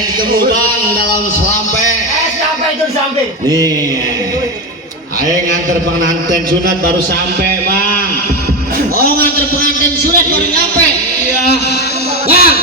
ketemu bang dalam selampe. Sampai itu sampai. Nih, ayo nganter pengantin sunat baru sampai bang. Oh nganter pengantin sunat baru nyampe. Iya. Bang,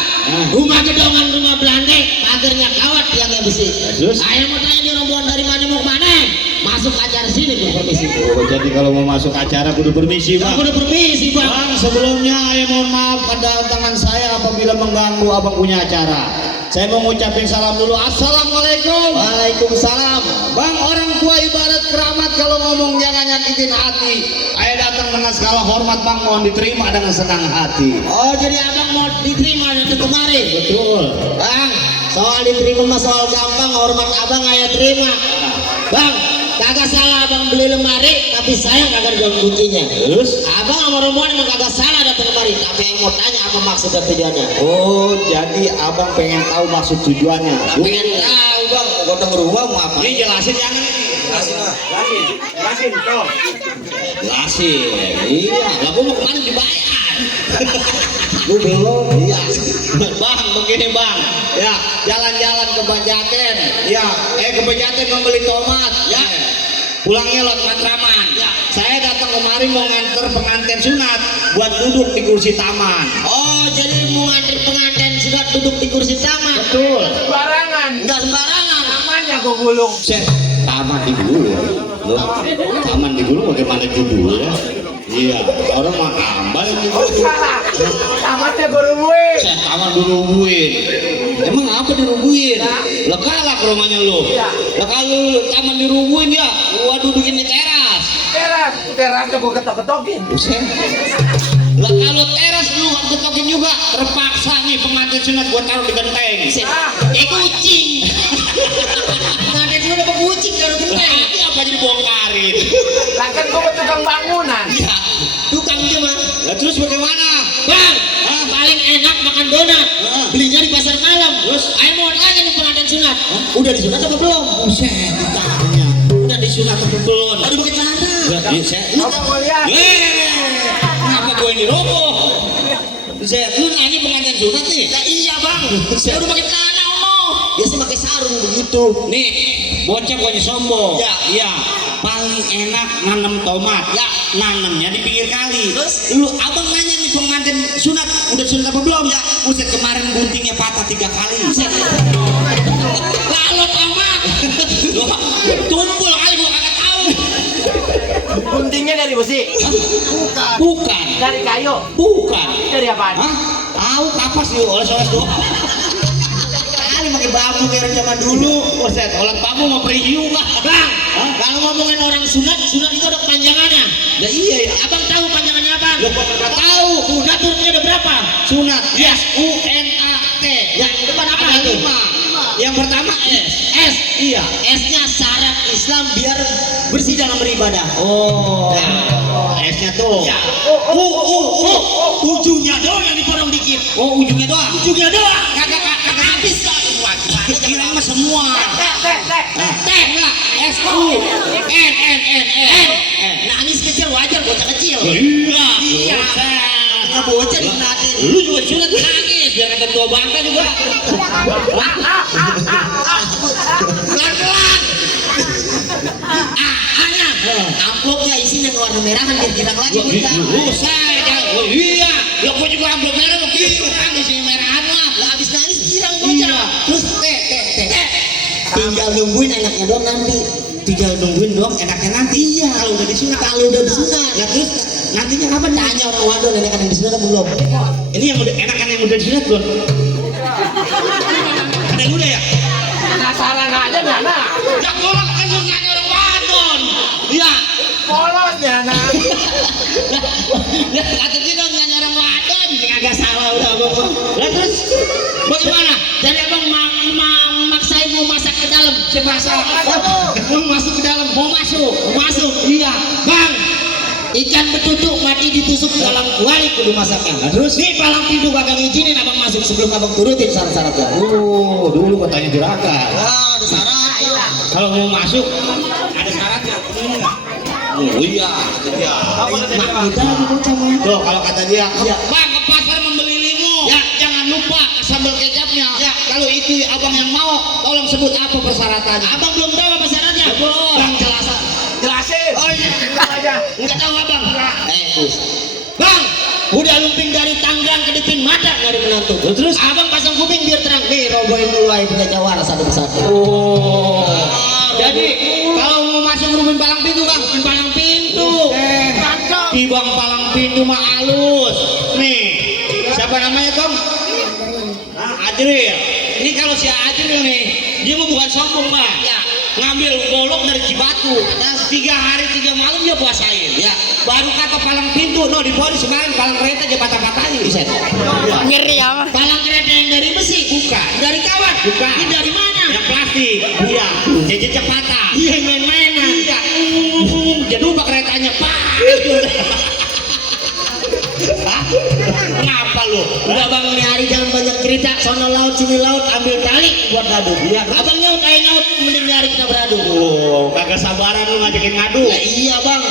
rumah gedongan rumah Belanda, pagernya kawat tiangnya besi. Terus? Saya mau tanya nih rombongan dari mana mau kemana? Masuk acara sini kudu permisi. Oh, jadi kalau mau masuk acara kudu permisi bang. Kudu permisi bang. Bang, sebelumnya ayo mohon maaf kedatangan saya apabila mengganggu abang punya acara. Saya mau ngucapin salam dulu. Assalamualaikum. Waalaikumsalam. Bang, orang tua ibarat keramat, kalau ngomong jangan nyakitin hati. Ayo datang dengan segala hormat bang, mohon diterima dengan senang hati. Oh jadi abang mau diterima dari kemari? Betul. Bang, soal diterima mah soal gampang, hormat abang ayah terima. Bang, kagak salah abang beli lemari, tapi saya kagak jual kuncinya. Terus? Abang sama rombongan emang kagak salah datang kemari, tapi yang mau tanya apa maksud dan tujuannya? Oh, jadi abang pengen tahu maksud tujuannya. Pengen tahu bang, gotong rumah mau apa? Ini jelasin jangan ini. Jelasin, toh. Jelasin. Iya, lah gua mau kemana dibayar. Gue belum. Iya. Bang, begini bang. Ya, jalan-jalan ke Pejaten. Ya, ke Pejaten mau beli tomat. Ya. Pulangnya lewat Matraman. Ya. Saya datang kemari mau nganter pengantin sunat buat duduk di kursi taman. Oh, jadi mau nganter pengantin sudah duduk di kursi taman. Betul. Sembarangan. Enggak sembarangan. Namanya gue gulung. Taman di Gulu ya. Loh, taman di Gulu bagaimana judulnya? Iya, orang mah ambal ini. Oh salah. Tamatnya gue rubuhin. Taman dirubuhin. Emang apa dirubuhin? Lah kalah ke rumahnya lu. Iya. Lah kalau taman dirubuhin ya, gua dudukin di teras. Terasnya gue ketok-ketokin. Buset. Lah kalau teras lu gak ketokin juga, terpaksa nih pengantin sunat gua taruh di genteng. Kucing. Pengantin sunat apa kucing taruh genteng? Tapi apa jadi bongkarin? Lah kan gue tukang bangunan. Ya, Tukang dia mah. lah terus bagaimana? Bang, paling enak makan donat. Belinya di pasar malam. Terus? Ayo mau nanya nih pengantin sunat. Udah disunat apa belum? Buset, ditanya. Udah disunat apa belum? Aduh pakai celana. Lah, iya, saya. Kamu mau lihat? Kenapa gue ini roboh? Buset, lu nanya pengantin sunat nih? Lah iya bang. Buset. Udah pakai celana ono. Biasanya pakai sarung begitu. Nih, bocah bukannya sombong. Ya. Iya. Paling enak nanam tomat. Ya. Nanamnya di pinggir kali. Terus? Lu abang nanya nih pengantin sunat, udah sunat apa belum? Ya. Buset, kemarin guntingnya patah 3 kali. Buset. Lalu tomat. Loh, tumpul kali gua kagak tahu. Guntingnya dari besi. Bukan. Dari kayu. Bukan. Dari apaan? Hah? Tahu kapas nih, oles-oles doang. Kali pakai bambu kayak orang zaman dulu. Buset, olah bambu mau pergi juga. Bang, kalau ngomongin orang sunat, sunat itu ada kepanjangannya. Nah iya ya. Abang tahu panjangannya apa? Loh, kok nggak tahu? Sunat hurufnya ada berapa? Sunat. Ya. S-U-N-A-T. Ya, depan apa Ada itu? 5. Yang pertama S. S. Iya. S-nya syarat Islam biar bersih dalam beribadah. Oh. Nah. S-nya tuh. Ya. Ujungnya doang yang dipotong dikit. Oh, ujungnya doang. Ujungnya doang. Kagak Habis kan? Wah, gimana kira mah semua. Teh. Teh. S-U-N-N-N-N. Nangis kecil wajar bocah kecil. Iya. Iya. Nggak bocah dikenatin. Lu juga sunat nangis biar kata tua bangka juga. Pelan-pelan. Hanya amplopnya isinya warna merah kan biar girang lagi kita. Oh iya. Lo gua juga amplop merah lo gitu kan di sini merahan lah. Lah abis nangis girang bocah. Iya. Terus tinggal nungguin enaknya doang nanti. Tinggal nungguin doang enaknya nanti. Iya. Kalau udah disunat. Kalau udah disunat. Ya terus nantinya kapan? Tanya orang wadon enakan yang disunat apa belum? Ini yang udah enakan yang udah disunat belum? Ada yang udah ya? Penasaran aja Nana. Ya gua kan nanya orang wadon. Iya. Polosnya Nana. Ya kata dia dong nanya orang wadon. Agak salah udah abang. Lah terus bagaimana? Jadi abang maksain mau masak ke dalam. Saya masak. Mau masuk ke dalam. Mau masuk. Iya. Bang, ikan betutu mati ditusuk di dalam kuali kudu masaknya. Nah, terus? Nih palang pintu kagak ngizinin abang masuk sebelum abang turutin syarat-syaratnya. Oh, dulu katanya gerakan. Wah, ada syaratnya. Kalau mau masuk ada syaratnya. Oh iya, kata dia. Mak kita lagi bocah mah. Tuh kalau kata dia, Iya. Bang ke pasar membeli limo. Ya jangan lupa ke sambal sambal kecapnya. Ya, kalau itu abang yang mau, tolong sebut apa persyaratannya. Abang belum tahu apa syaratnya. Belum. Bang jelasan. Jelasin. Oh iya. Bilang aja. Enggak tahu abang. Bus. Bang, udah lumping dari Tangerang ke Dipin Mata dari menantu. Terus? Abang pasang kuping biar terang. Nih, robohin dulu aja punya jawara satu persatu. Oh. Jadi kalau mau masuk Rubin palang pintu bang, Bukan palang pintu. di bang palang pintu mah halus. Nih, siapa namanya Tom? Ajril. Ini kalau si Ajril nih, dia mah bukan sombong bang. Ya. Ngambil golok dari Cibatu. 3 hari 3 malam dia puasain. Ya. Baru kata palang pintu, no di Polis kemarin palang kereta aja patah-patahin. Bisa. Ngeri apa? Palang kereta yang dari besi. Bukan. Dari kawat. Bukan. Ini dari mana? Yang plastik. Iya. Jadi patah. Iya, main-mainan. Iya. Jadi ubah keretanya pak. Hah? Kenapa lu? Udah bang, ini hari jangan banyak cerita. Sono laut, sini laut, ambil tali buat ngadu. Iya. Abang nyaut, ayo nyaut, mending ini hari kita beradu. Oh, kagak sabaran lu ngajakin ngadu. Lah iya bang.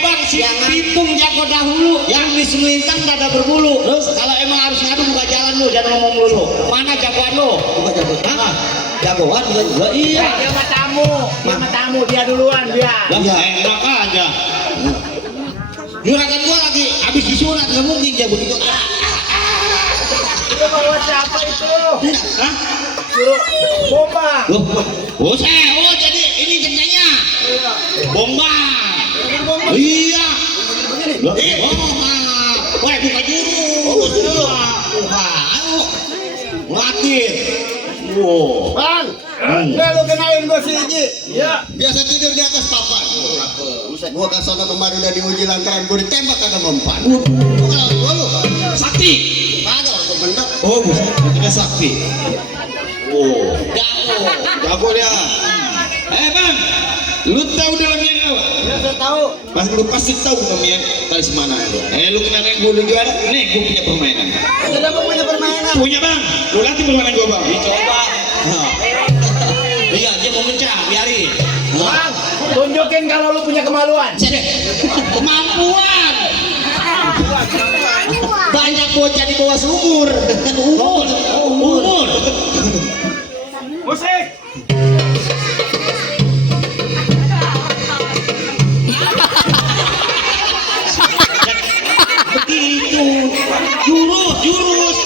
Bang, si Pitung jago dahulu, yang di Selintang dada berbulu. Terus? Kalau emang harus ngadu buka jalan lu, jangan ngomong dulu. Mana jagoan lu? Bukan jago. Hah? Jagoan bukan juga. Iya. Dia mah tamu. Dia mah tamu. Dia duluan dia. Lah, Iya. enak aja. Juragan gua lagi habis disunat, nggak mungkin dia begitu. Dia bawa siapa itu? Hah? Suruh bomba. Loh, oh jadi ini kerjanya bomba. Iya. Loh, wah buka dulu. Ngatir. Wow. Bang, udah lu kenalin gue si Iji. Iya. Biasa tidur di atas papan. Gua ke sono kemarin udah diuji lantaran gue ditembak kagak mempan. Gua lu Sakti. kagak gua bener. Oh, bukan sakti. Oh, jago dia. Bang, lu tahu dalamnya apa? Ya saya tahu. Lu pasti tahu namanya tali semana. Lu kenalin gue dulu juara. Nih, gue punya permainan. Udah gua punya permainan. Punya bang, lu latih permainan gue bang. Coba. Iya, dia mau mencah, biarin. Bang, tunjukin kalau lu punya kemaluan. Kemampuan. Banyak bocah di bawah seumur. Kan umur. Musik. Begitu. Jurus.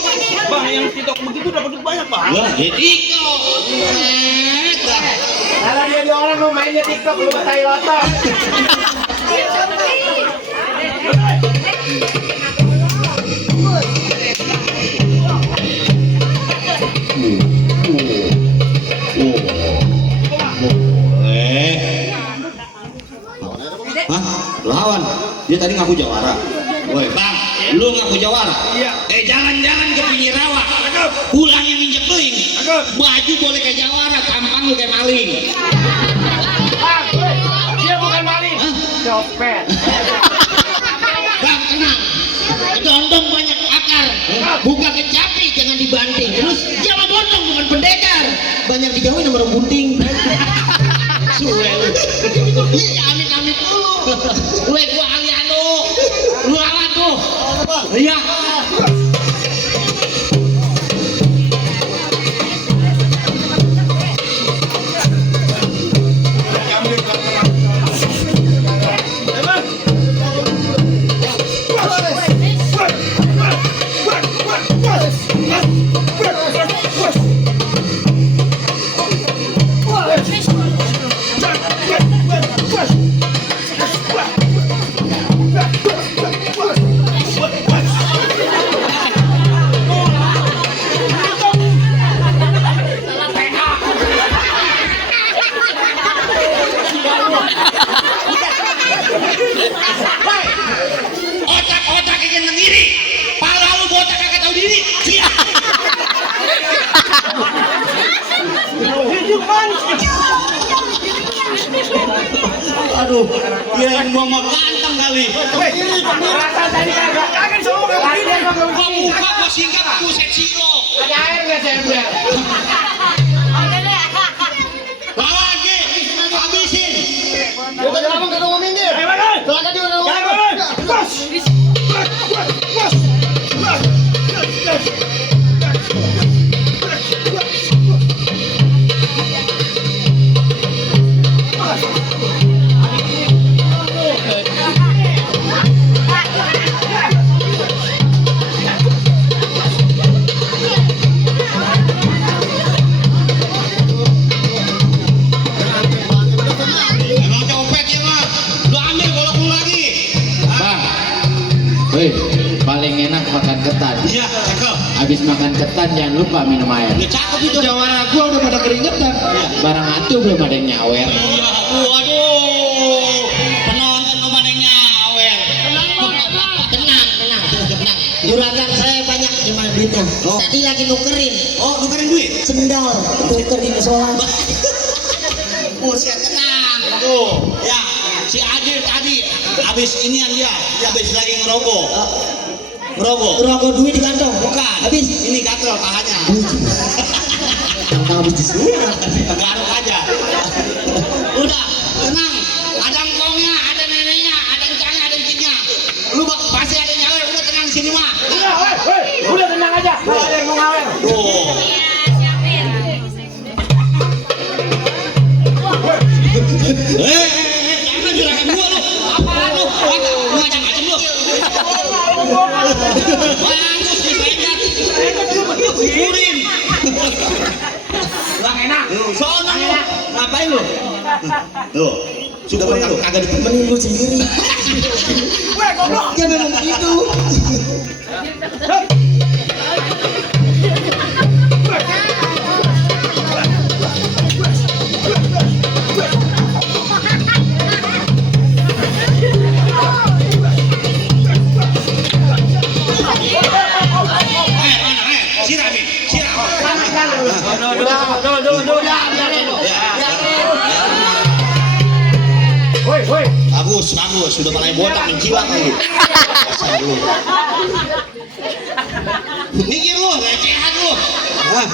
Bang, yang TikTok begitu dapat duit banyak, Bang. Lah, jadi kok. Kalau dia orang lu mainnya TikTok lu batai loto. Hah? Lawan. Dia tadi ngaku jawara. Woi, Bang, lu ngaku jawara? Iya. Jalan-jalan ke pinggir rawa. Pulangnya nginjek beling. Baju boleh kayak jawara, tampang lu kayak maling. Bang, dia bukan maling. Hah? Copet. Bang, tenang. Kedondong banyak akar. Buka kecapi, jangan dibanting. Terus dia mah gondong bukan pendekar. Banyak digawe nomor bunting. Suwe lu. Iya, amit-amit dulu. Gue gua aliano. Lu lawan tuh. Iya. Otak kayak sendiri. Pala lu botak kagak tahu diri. Cia. Aduh, kirain gua mau ganteng kali. Perasaan tadi kagak semua kagak. Gua muka gua singkat gua seksi lo. Ada air enggak saya ember? Bawa lagi, habisin. Udah lama kagak mau minggir. Silakan dia udah mau. Wih, paling enak makan ketan. Iya, cakep. Habis makan ketan jangan lupa minum air. Ya cakep itu. Jawara gua udah pada keringetan. Barang atuh belum ada yang nyawer. Iya, aduh. Penonton belum ada yang nyawer. Tenang. Juragan saya banyak cuma duitnya. Oh. Tadi lagi nukerin Oh, nukerin duit? sendal, tuker di musola. Buset, tenang. Tuh, ya. Si Adil tadi habis inian dia, habis lagi ngerokok. Ngerokok. Rokok duit di kantong. Bukan. Habis. Ini gatel pahanya. Kantong habis disunat. Garuk aja. Udah, tenang. Ada engkongnya, ada neneknya, ada encangnya, ada encingnya. Lu pasti ada nyawer. Udah tenang sini mah. Udah tenang aja. Nggak ada yang mau ngawer. Tuh. Jangan juragan gua lu. Apaan lu? Lu macam-macam lu. Bagus nih pengat. Gurin. Bang enak. Sono lu. Ngapain lu? Tuh. Sudah kagak ditemenin Menunggu sendiri. Weh, goblok. Ya memang begitu. Siram. Woi. Bagus. Sudah mulai botak mencilat lu. Dasar lu. Mikir lu, recehan lu. Hah?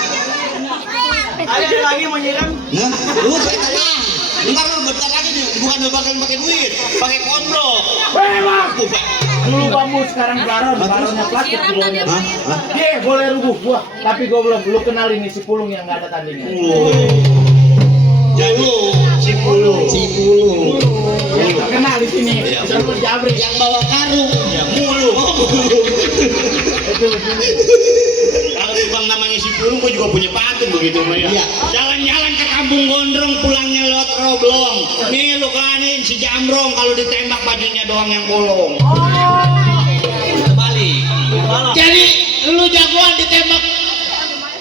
Ada lagi mau nyiram? Nah, lu saya tenang. Ntar lu bentar lagi nih, bukan pakai duit, pakai kondro. Weh, Bang. Lu lupa mu sekarang baronnya plastik kilonya. Dia boleh rubuh gua, tapi gua belum. Lu kenalin nih si Pulung yang nggak ada tandingnya. Jadi si Pulu. Yang terkenal di sini. Iya, Sama Jabri. Yang bawa karung. Ya mulu. Itu. Kalau bang namanya si Pulu, gua juga punya patung begitu mah ya. Iya. Jalan-jalan ke Kampung Gondrong, pulangnya lewat Roblong. Nih lu kelanin si Jamrong, kalau ditembak bajunya doang yang bolong. Kembali. Jadi lu jagoan ditembak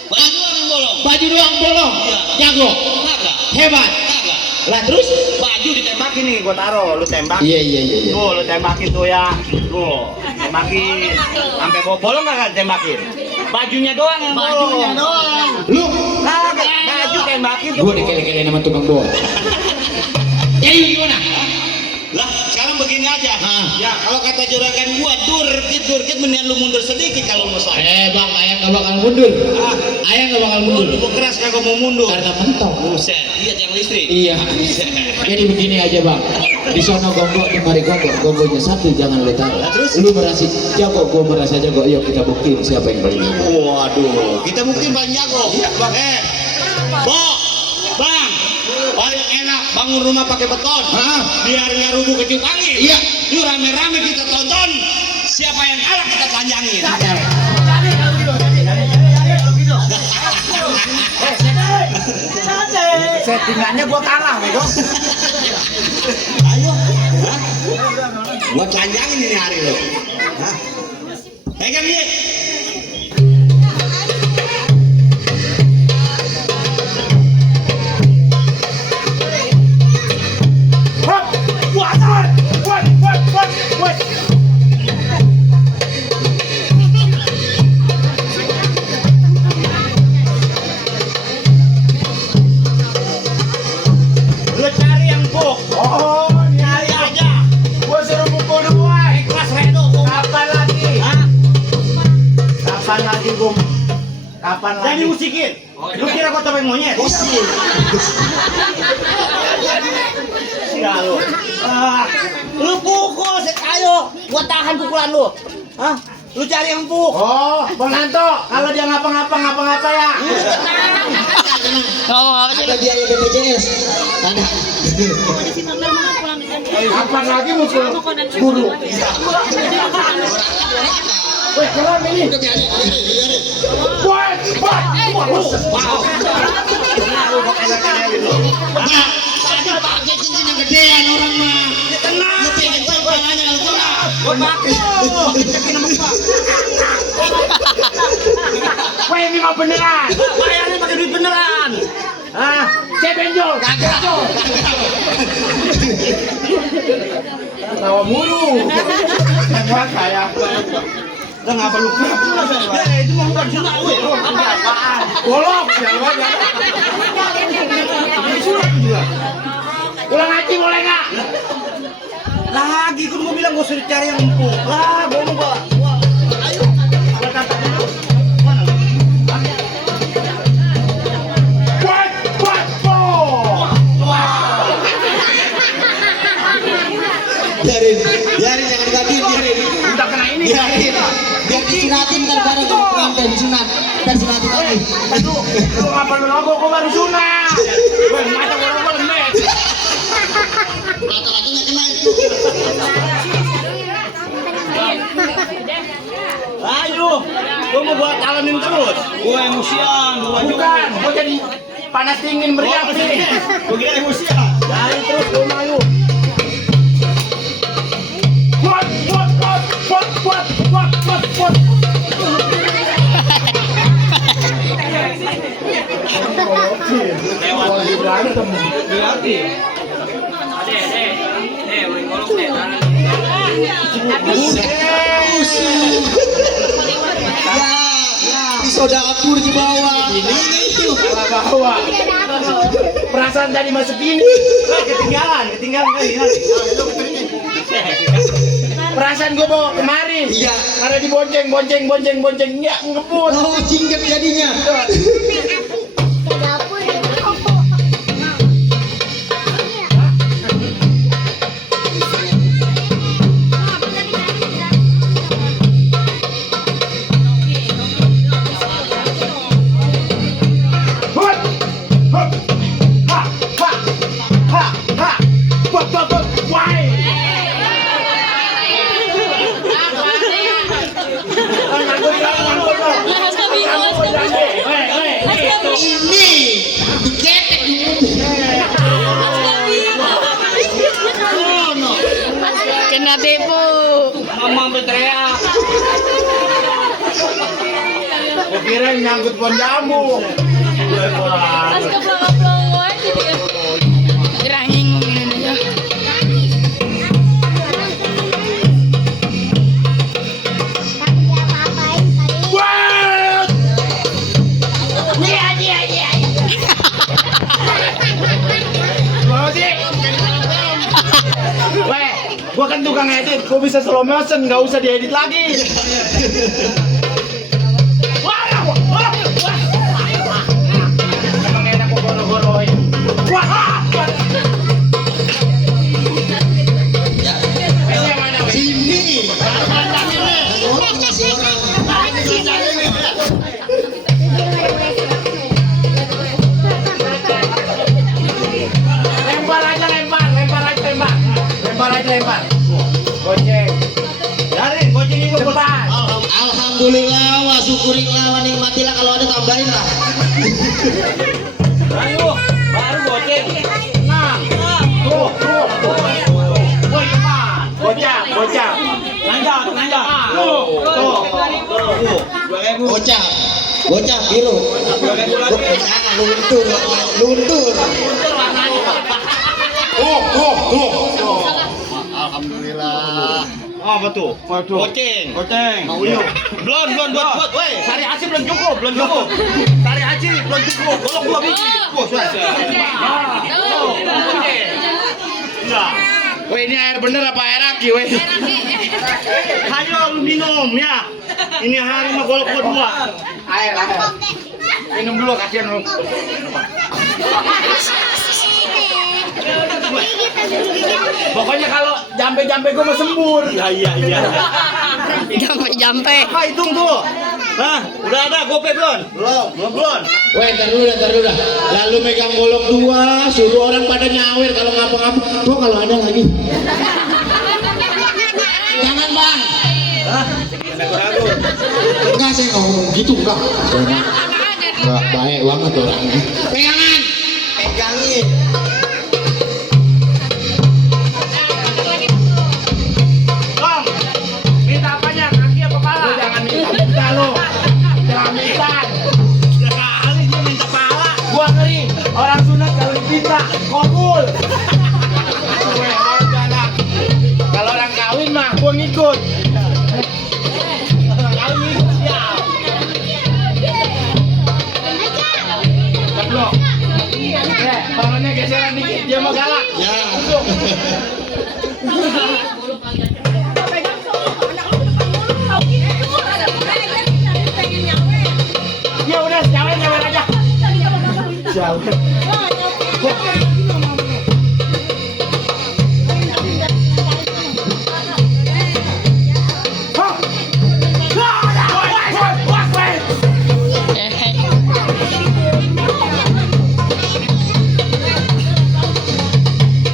Baju yang bolong. baju doang bolong. Iya. Jago. Kagak. Hebat. Kagak. Lah terus? Baju ditembakin Ini gua taruh, lu tembak. Iya. Tuh, lu tembakin tuh ya. Tuh, tembakin. Sampai bolong enggak tembakin? Bajunya doang yang bolong. Lu Kagak, baju tembakin tuh. gua dikele-kele sama tukang bohong. Jadi gimana? Lah, sekarang begini aja. Hah. Ya, kalau kata juragan gua, durkit mendingan lu mundur sedikit kalau mau saya. Bang, ayah nggak bakal mundur. Ayah nggak bakal mundur. Lu keras kagak mau mundur. Karena mentok. Buset, lihat yang listrik. Iya. Jadi begini aja bang. Di sono gonggok, di mari gonggok. Gonggoknya satu, jangan lu taruh. Terus? Lu merasa jago, gua merasa jago. Yuk kita buktiin siapa yang paling jago. Waduh, kita buktiin paling jago. Bang, Bang, paling enak bangun rumah pakai beton. Biar nggak rubuh ketiup angin. Iya. Yuk rame-rame kita tonton. Siapa yang kalah kita telanjangin. Settingannya gua kalah, bego. Ayo. Hah? Gua telanjangin ini hari lo. Hah? Pegang dia. Lu cari yang buk. Oh, nyari aja. Gua suruh pukul dua. Ikhlas redo. Kapan lagi? Hah? Kapan lagi, Bung? Kapan lagi? Jadi musikin. Lu kira gua topeng monyet? Ya lu. Lu pukul, ayo. Gua tahan pukulan lu. Hah? Lu cari yang empuk. Oh, Bang Anto, kalau dia ngapa-ngapa ya. Ada biaya BPJS. Ada. Kapan lagi musuh guru? Weh, kelam ini. Woi, Wow. Tadi pakai cincin yang gedean orang mah. Tenang. Lu pengen tahu palanya kalau tenang. Weh, ini mah beneran. Bayarnya pakai duit beneran. Hah? Saya benjol. Kagak. Tawa mulu. Buat saya. Udah ngapa lu pura-pura saya? Itu mau bukan surat gue. Apaan? Golok. Ini surat juga. Pulang haji boleh nggak? Lagi kan gue bilang gue suruh cari yang empuk. Lah, gue mau ayo. Kata dulu. Biarin jangan dibagiin, biarin. Udah kena ini. Biarin. Biar disunatin ntar bareng sama pengantin disunat. Ntar sunatin lagi. Aduh, lu ngapa lu logo kok baru sunat? Weh, mata gua lembek. Rata-ratanya kena itu. Ayo, gua mau buat alamin terus. Gua emosian, gua bukan. Gua jadi panas dingin meriang nih. Gua kira emosian. Dari terus gua mau. Buat. Pisau dapur di bawah. Ini itu. Bawa. Perasaan tadi masuk ini. Ketinggalan kali. Perasaan gue bawa kemarin. Iya. Karena dibonceng ya ngebut. Oh, cingket jadinya. Kena tipu. Mama berteriak. Gue kira nyangkut pohon jambu. Pas keplong-keplong aja dia. Gerang ngingungin aja. Weh, gua kan tukang edit, gua bisa slow motion, nggak usah diedit lagi. Emang enak gua goro-goroin. Sini. Orang ngasih orang. Lempar. Goceng. Dari goceng itu cepat. Alhamdulillah wa syukurillah wa nikmatillah, kalau ada tambahin lah. Ayo, baru goceng. Nah. Tuh. Woi, cepat. Bocah. Lanjut. Tuh. Bocah biru. Jangan luntur. Tuh. Alhamdulillah. Apa tuh? Goceng. Uyuh. Belum, buat. Woi, sari aci belum cukup. Sari aci belum cukup. Golok 2 biji. Enggak. Woi, ini air bener apa air aki, woi? Ayo lu minum ya. Ini hari mah golok gua 2. Air. Minum dulu, kasihan lu. Pokoknya kalau jampe gue mau sembur. Iya. Jampe. Apa hitung tuh? Hah? Udah ada gope belum? Belum. Weh, ntar dulu dah. Lalu megang golok 2, suruh orang pada nyawer kalau ngapa-ngapa. Tuh kalau ada lagi. Jangan bang. Hah? Ragu. Enggak, saya ngomong gitu enggak. Enggak baik banget orangnya. Pegangin. Bang, Orang sunat kalau dipinta kabul. Kalau orang kawin mah gua ngikut. Orang kawin ngikut siap. Ceplok. Tangannya geseran dikit, dia mau galak. Ya. Ya udah, nyawain aja. Jauh.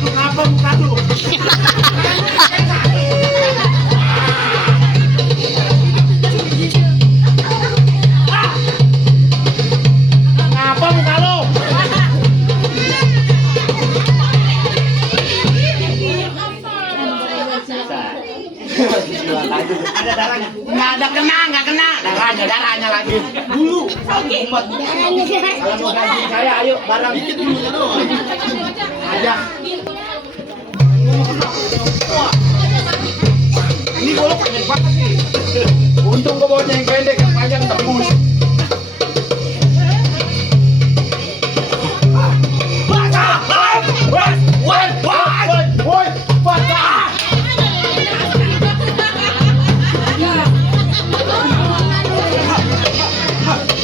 Kenapa muka lu? Kenapa muka lu? Ada darahnya. Nggak kena. Darahnya lagi. Dulu. Umat. Kalau mau ganti saya, ayo bareng. Dikit dulu. Aja. Ini golok panjang banget sih. Untung gua bawanya yang pendek, yang panjang tembus.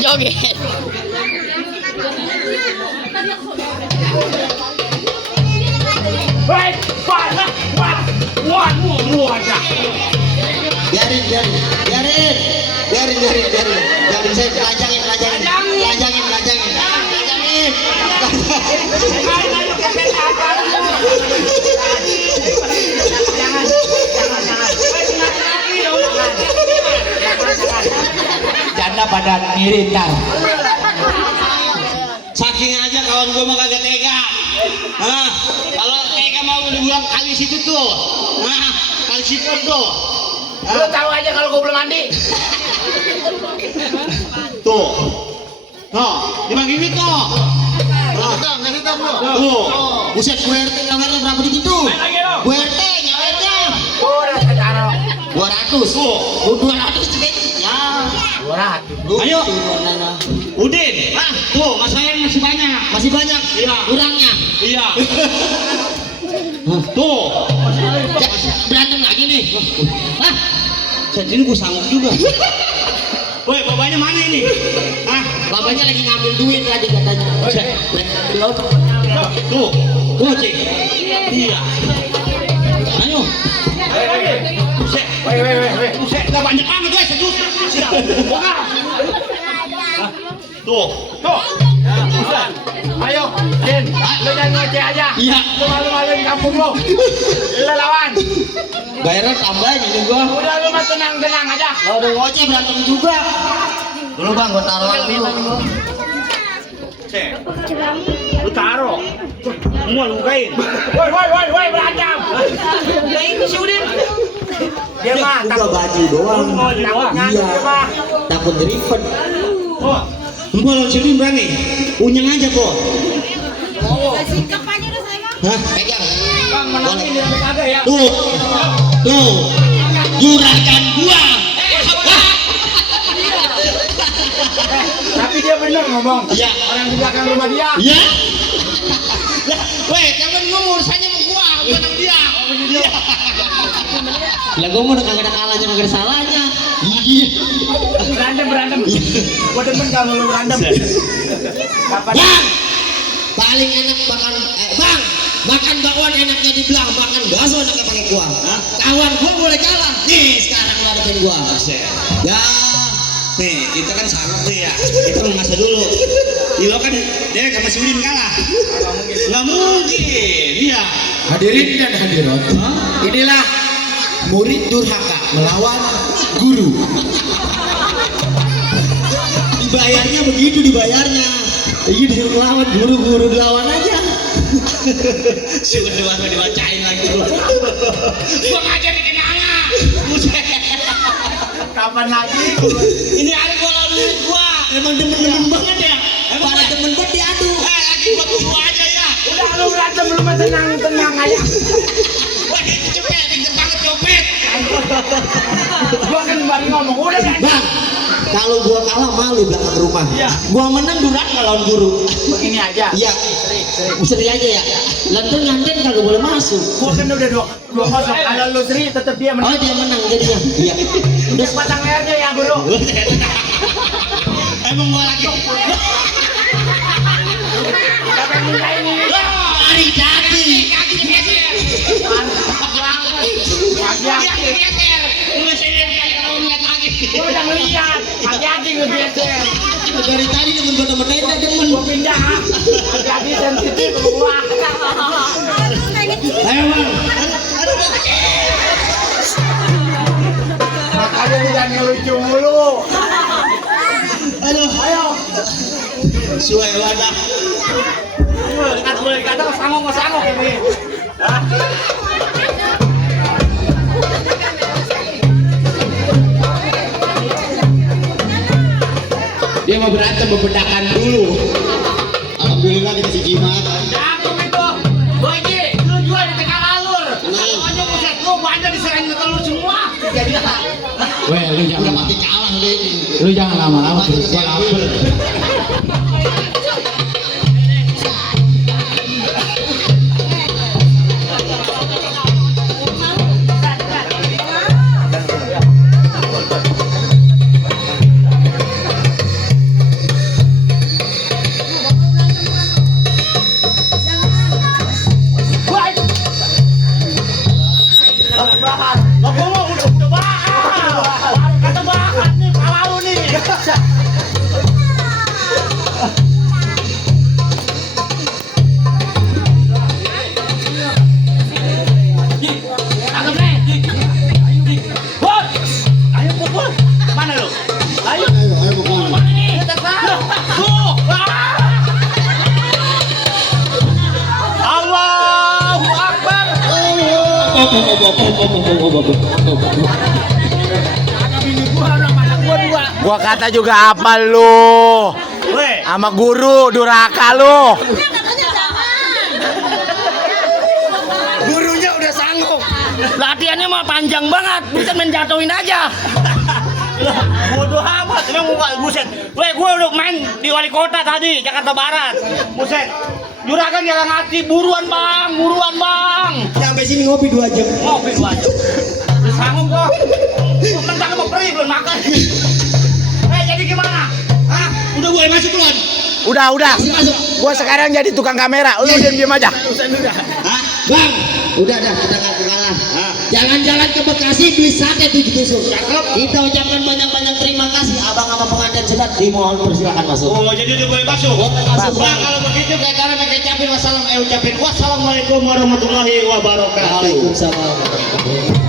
Joget. Biarin saya pelajangin. Janda pada ngiritan. Saking aja kawan gue mah kagak tega. Hah, kalau tega mau dibilang kali situ tuh. Nah, kali situ tuh. Lu tahu aja kalau gua belum mandi. Tuh. Noh, gimana gini tuh? Ngasih tahu bro. Tuh. Buset, gue RT nyawernya berapa dikit tuh? Gue RT nyawernya Udah sekarang 200. Tuh. 200 dikit. Ya. 200. Ayo. Udin. Ah, tuh, mas saya masih banyak. Masih banyak. Iya. Kurangnya. Iya. Tuh. Berantem lagi nih. Hah? Saya ini gue sanggup juga. Woi, bapaknya mana ini? Hah? Bapaknya lagi ngambil duit tadi katanya. Belum. Tuh. Tuh, Cik. Iya. Ayo. Buset. Weh. Buset, nggak banyak banget guys, sejuk. Siap. Tuh. Ayo, Din, lu jangan ngoceh aja. Iya. Lu malu-maluin kampung lu. Lu lawan. Bayarnya tambahin ini gua. Udah lu mah tenang aja. Kalau udah ngoceh berantem juga. Dulu bang, gua taruhan dulu. Cek. Lu taruh. Semua lu bukain. Woi, berantem. Nah itu si Udin. Dia mah Buka baju doang. Iya. Takut diripet. Oh. Empok lo sini berani. Unyeng aja, Po. Hah? Pegang. Bang menangin dia kagak ya. Tuh. Juragan gua. Tapi dia bener ngomong. Iya. Orang di belakang rumah dia. Iya. Weh, jangan ngomong urusannya sama gua, bukan sama dia. Iya. Lah gua mau udah kagak ada kalahnya, kagak ada salahnya. Iya. Berantem. Gua demen kalau lu berantem. Kapan? Bang, paling enak makan bakwan enaknya di belah, makan bakso enaknya pakai kuah. Kawan gua boleh kalah. Nih sekarang lu hadapin gua. Ya, Nih, kita kan sama nih ya. Kita mau masa dulu. Lo kan dia sama si Udin kalah. Nggak mungkin. Iya. hadirin dan hadirat, inilah murid durhaka melawan guru. Dibayarnya begitu dibayarnya. Iya disuruh melawan guru dilawan aja. Sudah dewasa dibacain lagi dulu. Gua ngajar di kenangan. Buset. Kapan lagi? Ini hari gua lawan murid gua. Emang demen banget ya. para temen buat diadu. Lagi buat dulu aja ya. Udah lu berantem lu mah tenang aja. Wah, cepet, pinter banget copet. Gua kan baru ngomong udah kan. Bang, kalau gua kalah malu belakang rumah. Iya. Gua menang durhaka lawan guru. Begini aja. Iya. Seri aja ya. Lantur nganten kagak boleh masuk. Gua kan udah 2-0. Kalau lu seri tetap dia Oh menang. dia menang jadinya. Iya. Udah pasang lehernya ya, Bro. Emang gua lagi. Siapa yang minta ini? Lari kaki. Kaki digeser. Hati-hati. Digeser. Lu sendiri kalau ngeliat lagi. Gua udah ngeliat. Hati-hati lu geser. Dari tadi temen gua temen lain demen. Gua pindah. Hati-hati sensitif gua. Ayo bang. Makanya jangan ngelucu mulu. Ayo. Suwe wadah. Boleh kata sangok ini. Dia mau berantem bebedakan dulu. Alhamdulillah dikasih jimat. Cakep itu. Boy Ji, lu jual di tengah alur. Pokoknya buset lu banyak diserang ke lu semua. Jadi Weh, lu Udah jangan pasti kalah deh. lu jangan lama-lama terus gua lapar. bahan. Lah gua mah udah bahan. Kata bahan nih pala lu nih. Anggap nih. Woi. Ayo pukul. Mana lu? Ayo. Ayo pukul. Mana nih? Tuh. Allahu Akbar. Gua kata juga apa lu? Sama guru durhaka lu. Gurunya udah sanggup. Latihannya mah panjang banget, bisa menjatuhin aja. Bodoh amat, emang buset. Gue udah main di wali kota tadi, Jakarta Barat. Buset. Juragan jangan ngasih, buruan bang. Sampai sini ngopi 2 jam. Ngopi gua aja. Udah sanggup gua. Mentang mau perih belum makan. Jadi gimana? Hah? Udah boleh masuk belum? Udah. Gua sekarang jadi tukang kamera. Lu diam aja. Hah? Bang, udah kita nggak kalah. Jalan-jalan ke Bekasi beli sate 7 tusuk. Kita ucapkan banyak-banyak terima kasih abang sama pengantin sunat. Dimohon persilakan masuk. Oh, jadi udah boleh masuk. Masuk. Bang, kalau begitu kayak cara ucapin wassalamualaikum warahmatullahi wabarakatuh. Waalaikumsalam.